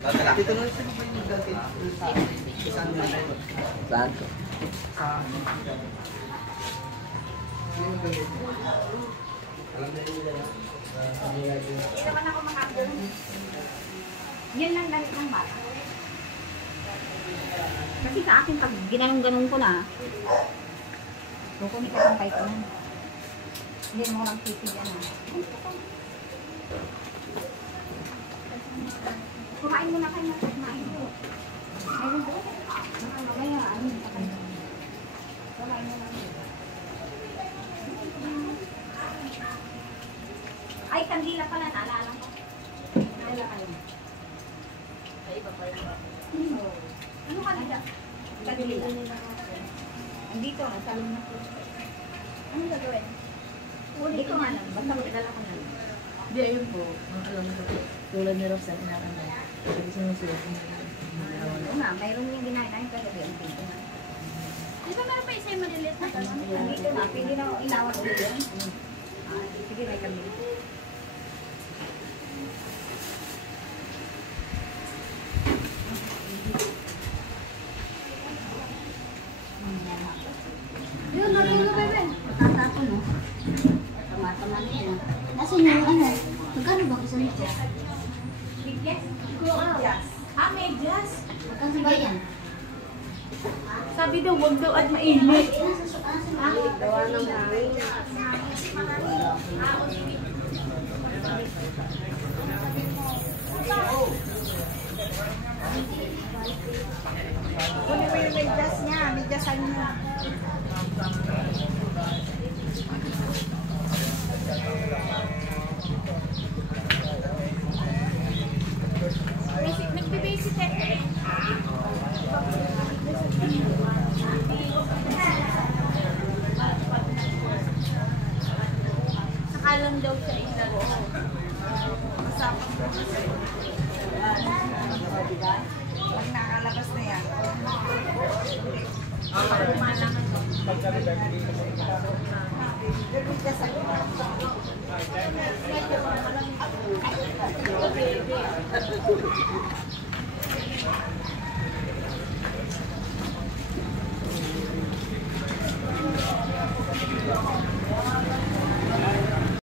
Dito na siya pa yung dati. Saan ko? Hindi naman ako makakagano. Yan lang lahat ng bata. Kasi sa akin, pag ginanong-ganong ko na, kukunin ka ng pipe na. Hindi mo lang titigyan na. Kumain mo na kayo. Kumain mo. Mayroon po. Mamaya, ano yung kakain. Kumain mo na. Ay, kandila pala. Naalala ko. Naalala kayo. Ay, iba pa rin. Ano ka na? Kandila. Andito, nasalong na po. Ano gagawin? Dito nga lang. Basta magdala ko na lang. Hindi, ayun po. Ang alam ko po. Tulad ni Rosa, inakanay. Kasi sinusulat mo. Oo nga, mayroon yung ginahin pero yung pinto na. Di ba meron pa isa yung malilit na gano'n? Dito na, pwede na ilawat dito. Sige, may kami. Yun, nalilo, bebe. Tatapon, no? Tumatama na yan. Nasaan yung ano? Magkano ba kasi nito? Yes? Ah, medyas. Magkano ba yan? Sabi daw, huwag daw at mainit. Gawa ng hangin. Kunin mo yung medyas niya, medyasan niya. Nagbe-basic head ko rin. Nakalang daw siya isa. Masapang daw kasi. Pag nakalabas na yan. Malaman ko. Medyasan niya. Medyo